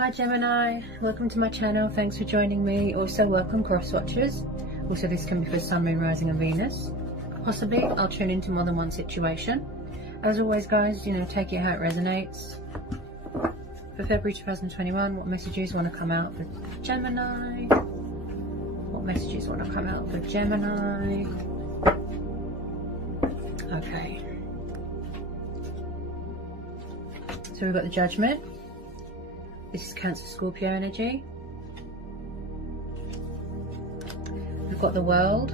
Hi Gemini, welcome to my channel. Thanks for joining me. Also welcome cross watchers. Also this can be for Sun, Moon, Rising and Venus. Possibly I'll tune into more than one situation. As always guys, take it how it resonates. For February 2021, what messages want to come out for Gemini? What messages want to come out for Gemini? Okay. So we've got the Judgment. This is Cancer, Scorpio energy. We've got the World.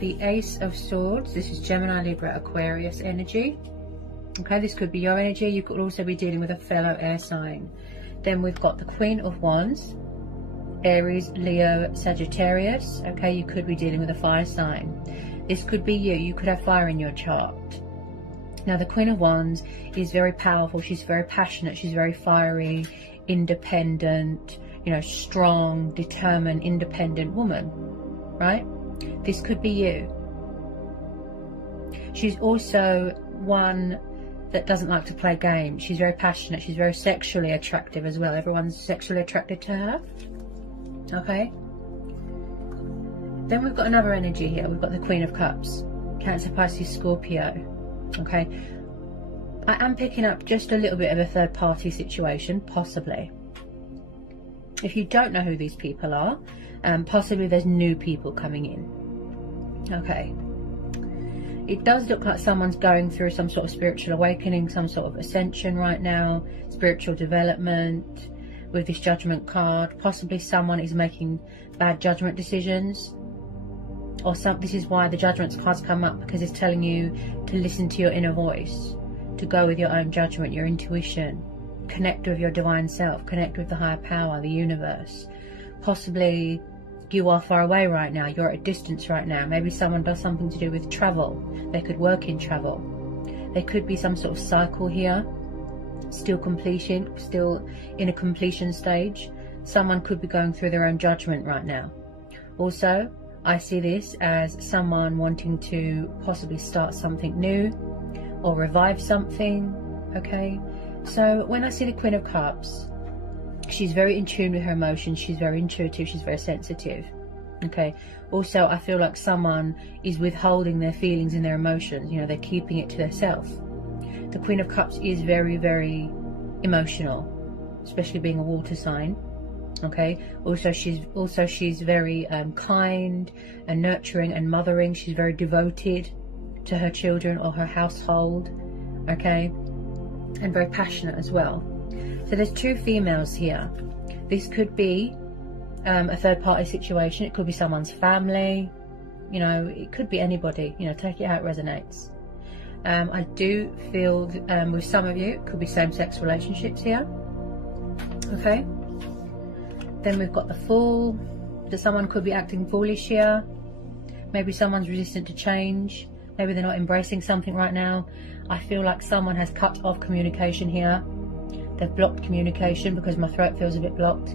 The Ace of Swords. This is Gemini, Libra, Aquarius energy. Okay, this could be your energy. You could also be dealing with a fellow air sign. Then we've got the Queen of Wands. Aries, Leo, Sagittarius. Okay, you could be dealing with a fire sign. This could be you. You could have fire in your chart. Now the Queen of Wands is very powerful. She's very passionate. She's very fiery, independent, strong, determined, independent woman, right? This could be you. She's also one that doesn't like to play games. She's very passionate. She's very sexually attractive as well. Everyone's sexually attracted to her. Okay. Then we've got another energy here. We've got the Queen of Cups. Cancer, Pisces, Scorpio. Okay, I am picking up just a little bit of a third party situation, possibly. If you don't know who these people are, possibly there's new people coming in. Okay, it does look like someone's going through some sort of spiritual awakening, some sort of ascension right now, spiritual development with this Judgment card. Possibly someone is making bad judgment decisions. Or this is why the Judgment cards come up, because it's telling you to listen to your inner voice, to go with your own judgment, your intuition, connect with your divine self, connect with the higher power, the universe. Possibly you are far away right now, you're at a distance right now. Maybe someone does something to do with travel. They could work in travel. There could be some sort of cycle here, still in a completion stage. Someone could be going through their own judgment right now. Also, I see this as someone wanting to possibly start something new or revive something, okay? So when I see the Queen of Cups, she's very in tune with her emotions, she's very intuitive, she's very sensitive, okay? Also, I feel like someone is withholding their feelings and their emotions, they're keeping it to themselves. The Queen of Cups is very, very emotional, especially being a water sign. Okay, also she's very kind and nurturing and mothering. She's very devoted to her children or her household, okay, and very passionate as well. So there's two females here. This could be a third party situation. It could be someone's family, it could be anybody. Take it how it resonates. I do feel with some of you it could be same-sex relationships here. Okay. Then we've got the Fool. So someone could be acting foolish here. Maybe someone's resistant to change. Maybe they're not embracing something right now. I feel like someone has cut off communication here. They've blocked communication because my throat feels a bit blocked.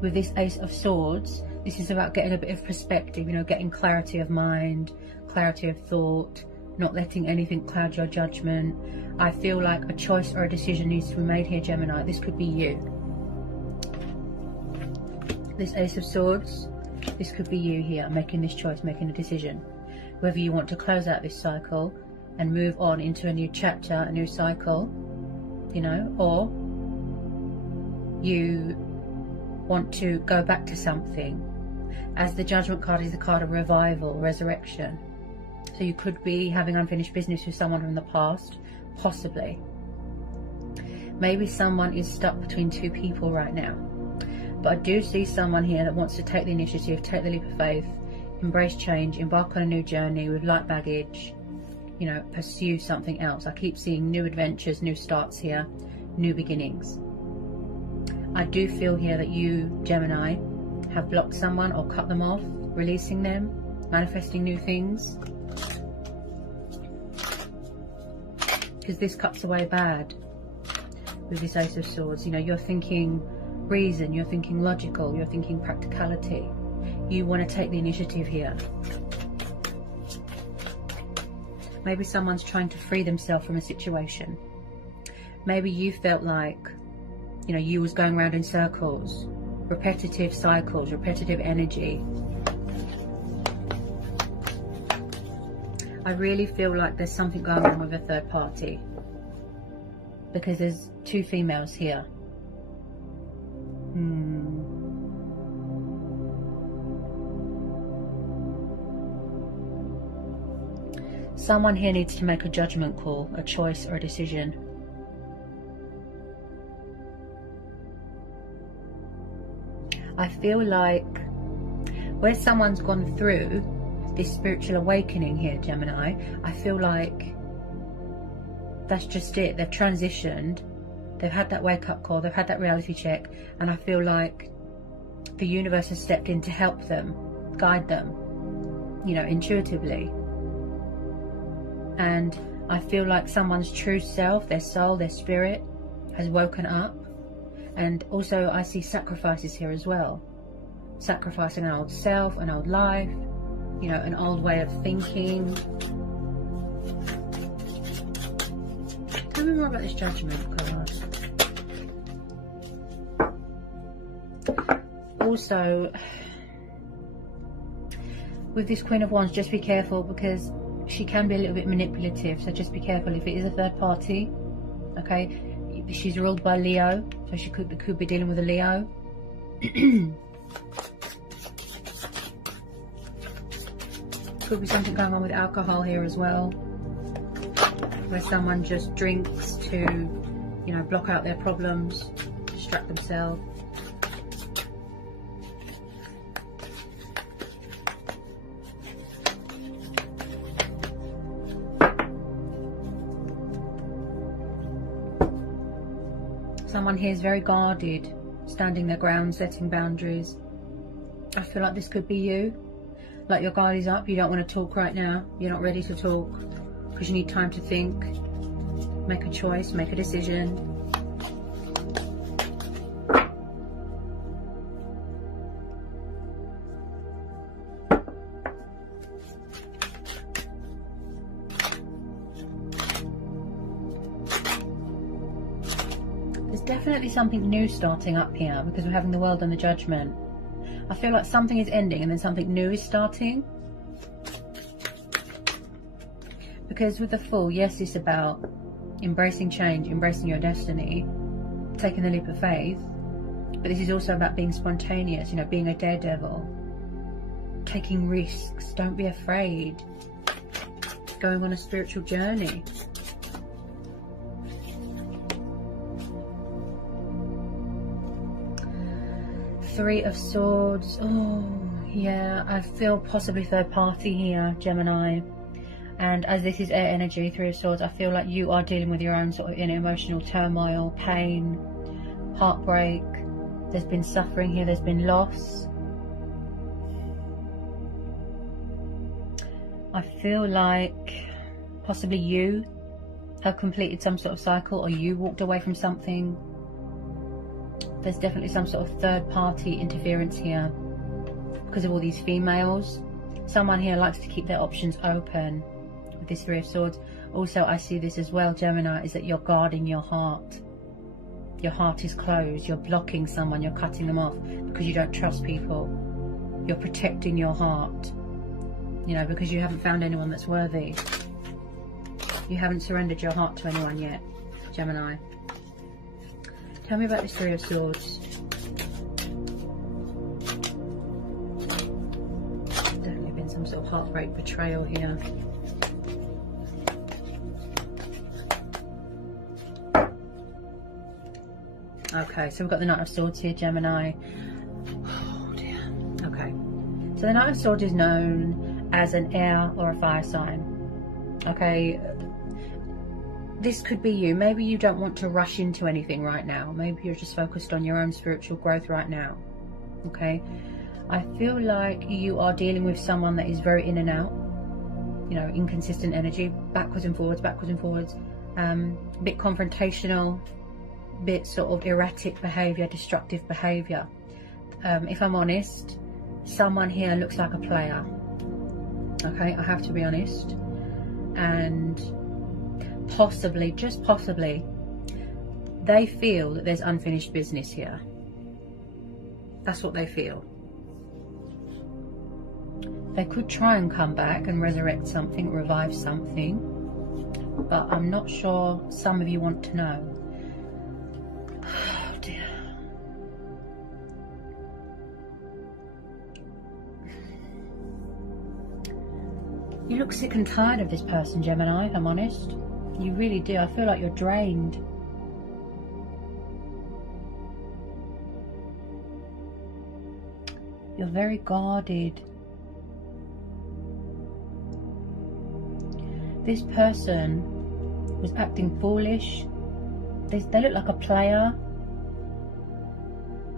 With this Ace of Swords, this is about getting a bit of perspective, getting clarity of mind, clarity of thought, not letting anything cloud your judgment. I feel like a choice or a decision needs to be made here, Gemini. This could be you. This Ace of Swords, this could be you here, making this choice, making a decision. Whether you want to close out this cycle and move on into a new chapter, a new cycle, or you want to go back to something. As the Judgment card is the card of revival, resurrection. So you could be having unfinished business with someone from the past, possibly. Maybe someone is stuck between two people right now. But I do see someone here that wants to take the initiative, take the leap of faith, embrace change, embark on a new journey with light baggage, pursue something else. I keep seeing new adventures, new starts here, new beginnings. I do feel here that you, Gemini, have blocked someone or cut them off, releasing them, manifesting new things. Because this cuts away bad with this Ace of Swords. You're thinking reason, you're thinking logical, you're thinking practicality. You want to take the initiative here. Maybe someone's trying to free themselves from a situation. Maybe you felt like, you know, you was going around in circles, repetitive cycles, repetitive energy. I really feel like there's something going on with a third party, because there's two females here. Someone here needs to make a judgment call, a choice or a decision. I feel like where someone's gone through this spiritual awakening here, Gemini, I feel like that's just it. They've transitioned, they've had that wake-up call, they've had that reality check, and I feel like the universe has stepped in to help them, guide them, you know, intuitively. And I feel like someone's true self, their soul, their spirit has woken up. And also I see sacrifices here as well. Sacrificing an old self, an old life, you know, an old way of thinking. Tell me more about this Judgment card. Also, with this Queen of Wands, just be careful, because she can be a little bit manipulative, so just be careful if it is a third party. Okay, she's ruled by Leo, so she could be dealing with a Leo. Could be something going on with alcohol here as well, where someone just drinks to, you know, block out their problems, distract themselves. Someone here is very guarded, standing their ground, setting boundaries. I feel like this could be you. Like your guard is up, you don't want to talk right now. You're not ready to talk because you need time to think, make a choice, make a decision. There's definitely something new starting up here, because we're having the World and the Judgment. I feel like something is ending and then something new is starting. Because with the Fool, yes, it's about embracing change, embracing your destiny, taking the leap of faith. But this is also about being spontaneous, you know, being a daredevil, taking risks, don't be afraid, going on a spiritual journey. Three of Swords. Oh, yeah, I feel possibly third party here, Gemini. And as this is air energy, Three of Swords, I feel like you are dealing with your own sort of inner emotional turmoil, pain, heartbreak. There's been suffering here, there's been loss. I feel like possibly you have completed some sort of cycle, or you walked away from something. There's definitely some sort of third party interference here because of all these females. Someone here likes to keep their options open with this Three of Swords. Also, I see this as well, Gemini, is that you're guarding your heart. Your heart is closed. You're blocking someone. You're cutting them off because you don't trust people. You're protecting your heart, you know, because you haven't found anyone that's worthy. You haven't surrendered your heart to anyone yet, Gemini. Tell me about this Three of Swords. Definitely been some sort of heartbreak, betrayal here. Okay, so we've got the Knight of Swords here, Gemini. Oh dear. Okay. So the Knight of Swords is known as an air or a fire sign. Okay. This could be you. Maybe you don't want to rush into anything right now. Maybe you're just focused on your own spiritual growth right now. Okay. I feel like you are dealing with someone that is very in and out. You know, inconsistent energy, backwards and forwards, a bit confrontational, bit sort of erratic behavior, destructive behavior. If I'm honest, someone here looks like a player. Okay, I have to be honest. and possibly, just possibly, they feel that there's unfinished business here. That's what they feel. They could try and come back and resurrect something, revive something, but I'm not sure some of you want to know. Oh dear. You look sick and tired of this person, Gemini, if I'm honest. You really do. I feel like you're drained. You're very guarded. This person was acting foolish. They look like a player.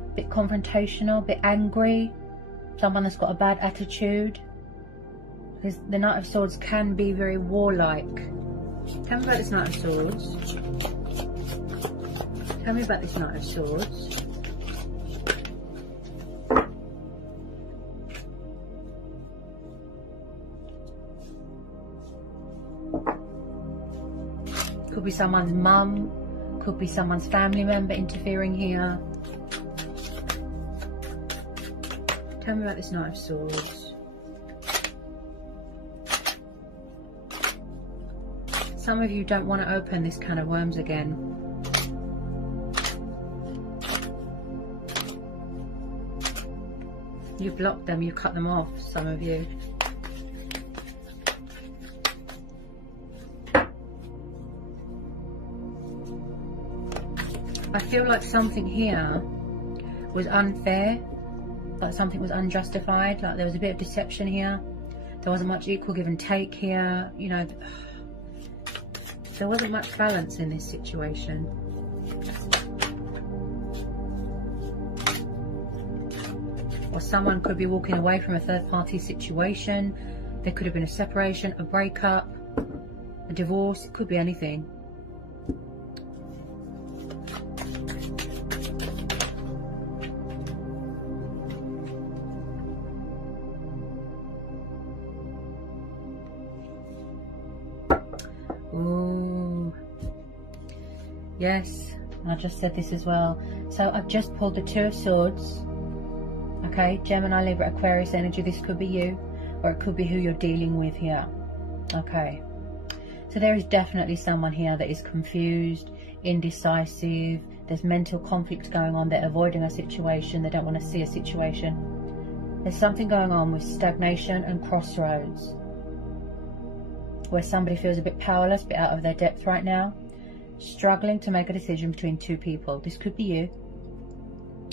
A bit confrontational, a bit angry. Someone that's got a bad attitude. Because the Knight of Swords can be very warlike. Tell me about this Knight of Swords. Tell me about this Knight of Swords. Could be someone's mum, could be someone's family member interfering here. Tell me about this Knight of Swords. Some of you don't want to open this can of worms again. You've blocked them, you've cut them off, some of you. I feel like something here was unfair, like something was unjustified, like there was a bit of deception here. There wasn't much equal give and take here, you know. There wasn't much balance in this situation. Or someone could be walking away from a third-party situation. There could have been a separation, a breakup, a divorce. It could be anything. Ooh. Yes, I just said this as well. So I've just pulled the Two of Swords. Okay, Gemini, Libra, Aquarius energy. This could be you, or it could be who you're dealing with here. Okay, so there is definitely someone here that is confused, indecisive. There's mental conflict going on. They're avoiding a situation. They don't want to see a situation. There's something going on with stagnation and crossroads, where somebody feels a bit powerless, a bit out of their depth right now, struggling to make a decision between two people. This could be you,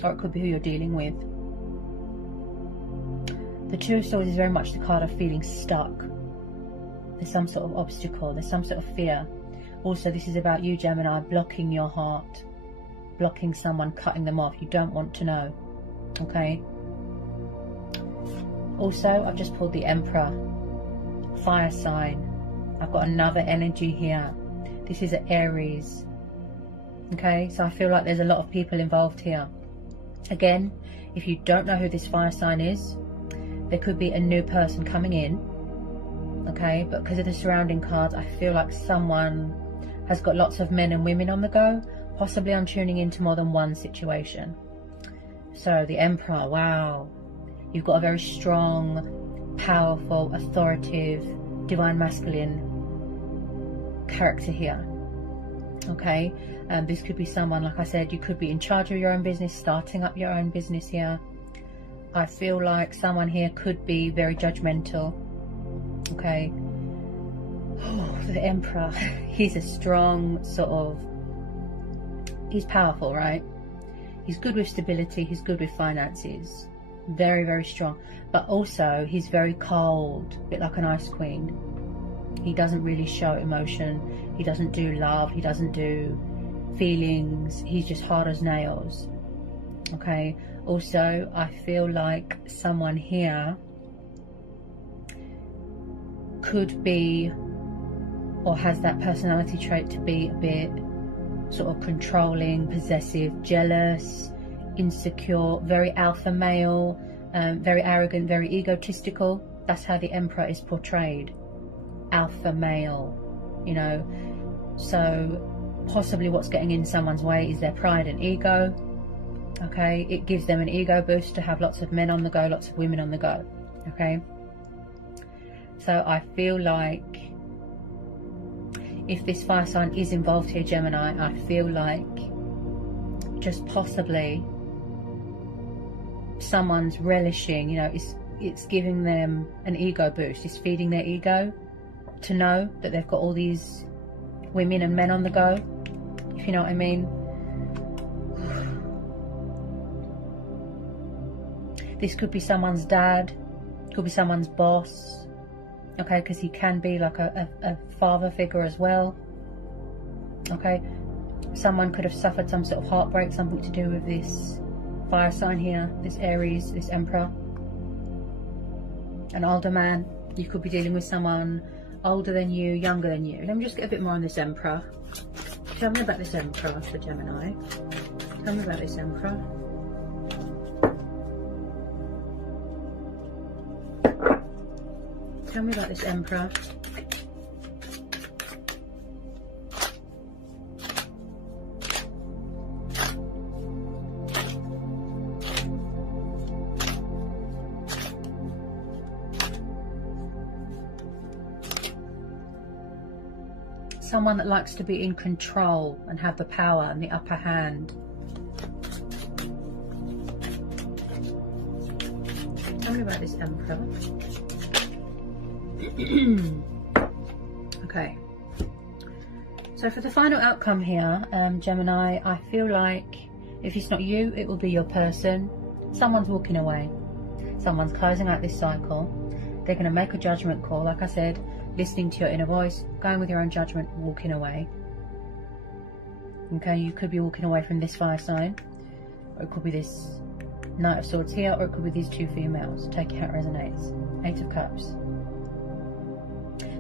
or it could be who you're dealing with. The Two of Swords is very much the card of feeling stuck. There's some sort of obstacle, there's some sort of fear. Also, this is about you, Gemini, blocking your heart, blocking someone, cutting them off. You don't want to know, okay? Also, I've just pulled the Emperor, fire sign. I've got another energy here. This is an Aries. Okay, so I feel like there's a lot of people involved here. Again, if you don't know who this fire sign is, there could be a new person coming in. Okay, but because of the surrounding cards, I feel like someone has got lots of men and women on the go. Possibly I'm tuning into more than one situation. So the Emperor, wow. You've got a very strong, powerful, authoritative, divine masculine character here. Okay, this could be someone, like I said, you could be in charge of your own business, starting up your own business here. I feel like someone here could be very judgmental. Okay, oh, the Emperor, he's a strong sort of, he's powerful, right? He's good with stability, he's good with finances, very, very strong, but also he's very cold, a bit like an ice queen. He doesn't really show emotion, he doesn't do love, he doesn't do feelings, he's just hard as nails. Okay, also I feel like someone here could be, or has that personality trait to be a bit sort of controlling, possessive, jealous, insecure, very alpha male, very arrogant, very egotistical. That's how the Emperor is portrayed. alpha male, you know. So possibly what's getting in someone's way is their pride and ego. Okay, it gives them an ego boost to have lots of men on the go, lots of women on the go. Okay, so I feel like if this fire sign is involved here, Gemini, I feel like just possibly someone's relishing, you know, it's giving them an ego boost. It's feeding their ego to know that they've got all these women and men on the go, if you know what I mean. This could be someone's dad, could be someone's boss, okay, because he can be like a father figure as well, okay. Someone could have suffered some sort of heartbreak, something to do with this fire sign here, this Aries, this Emperor. An older man, you could be dealing with someone older than you, younger than you. Let me just get a bit more on this Emperor. Tell me about this Emperor for Gemini. Tell me about this Emperor. Tell me about this Emperor. Someone that likes to be in control and have the power and the upper hand. Tell me about this Emperor. Okay, so for the final outcome here, Gemini, I feel like if it's not you, it will be your person. Someone's walking away, someone's closing out this cycle. They're going to make a judgment call, like I said, listening to your inner voice, going with your own judgment, walking away. Okay, you could be walking away from this fire sign, or it could be this Knight of Swords here, or it could be these two females. Take it how it resonates. Eight of Cups.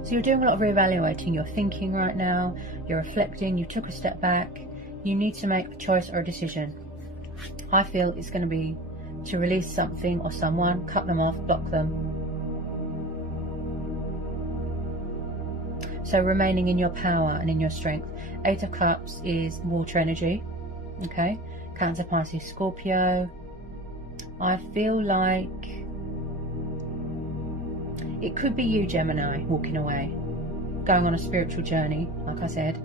So you're doing a lot of reevaluating. You're thinking right now, you're reflecting, you took a step back, you need to make a choice or a decision. I feel it's going to be to release something or someone, cut them off, block them. So remaining in your power and in your strength. Eight of Cups is water energy, okay? Cancer, Pisces, Scorpio. I feel like it could be you, Gemini, walking away, going on a spiritual journey, like I said.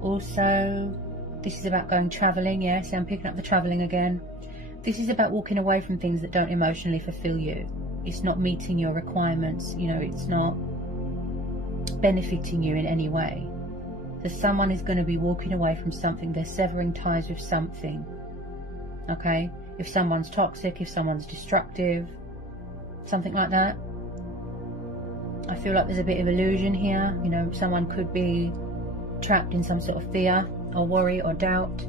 Also, this is about going travelling, yeah, so I'm picking up the travelling again. This is about walking away from things that don't emotionally fulfill you. It's not meeting your requirements, you know, it's not benefiting you in any way. So someone is going to be walking away from something, they're severing ties with something, okay? If someone's toxic, if someone's destructive, something like that. I feel like there's a bit of illusion here, you know, someone could be trapped in some sort of fear or worry or doubt,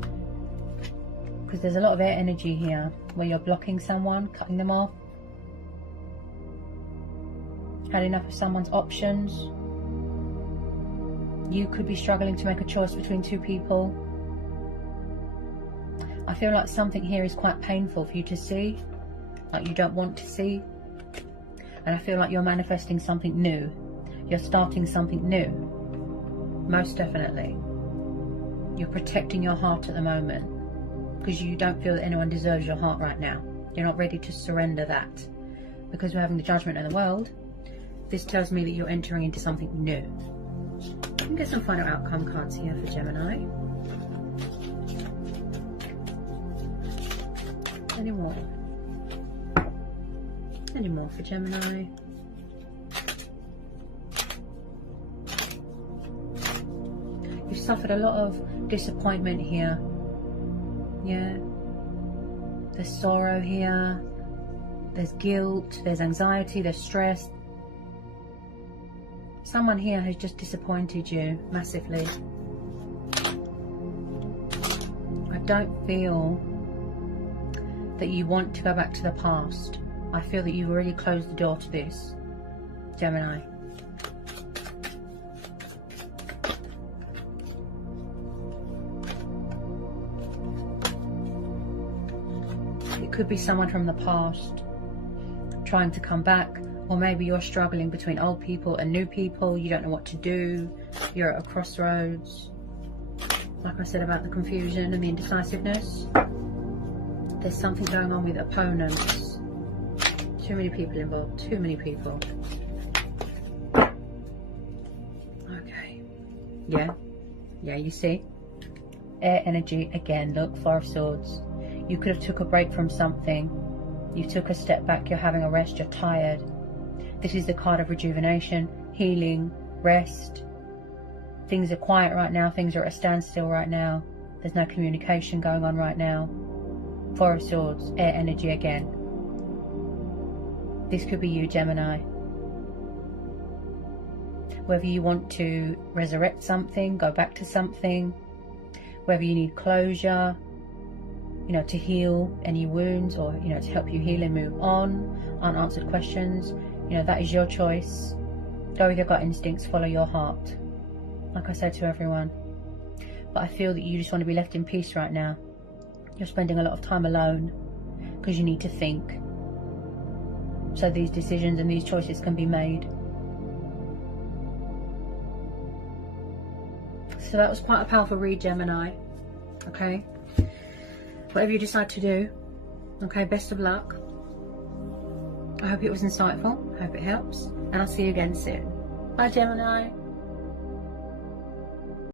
because there's a lot of air energy here where you're blocking someone, cutting them off. Had enough of someone's options. You could be struggling to make a choice between two people. I feel like something here is quite painful for you to see, like you don't want to see. And I feel like you're manifesting something new. You're starting something new. Most definitely. You're protecting your heart at the moment, because you don't feel that anyone deserves your heart right now. You're not ready to surrender that. Because we're having the judgment in the world, this tells me that you're entering into something new. I can get some final outcome cards here for Gemini. Any more? Any more for Gemini? You've suffered a lot of disappointment here. Yeah. There's sorrow here. There's guilt. There's anxiety. There's stress. Someone here has just disappointed you massively. I don't feel that you want to go back to the past. I feel that you've already closed the door to this, Gemini. It could be someone from the past trying to come back, Or maybe you're struggling between old people and new people. You don't know what to do. You're at a crossroads. Like I said about the confusion and the indecisiveness. There's something going on with opponents. Too many people involved. Too many people. Okay. Yeah. Yeah, you see? Air energy again. Look, Four of Swords. You could have took a break from something. You took a step back. You're having a rest. You're tired. This is the card of rejuvenation, healing, rest. Things are quiet right now. Things are at a standstill right now. There's no communication going on right now. Four of Swords, air energy again. This could be you, Gemini. Whether you want to resurrect something, go back to something, whether you need closure, you know, to heal any wounds, or, you know, to help you heal and move on, unanswered questions. You know, that is your choice. Go with your gut instincts, follow your heart. Like I said to everyone. But I feel that you just want to be left in peace right now. You're spending a lot of time alone because you need to think. So these decisions and these choices can be made. So that was quite a powerful read, Gemini. Okay. Whatever you decide to do, okay, best of luck. I hope it was insightful. I hope it helps. And I'll see you again soon. Bye, Gemini.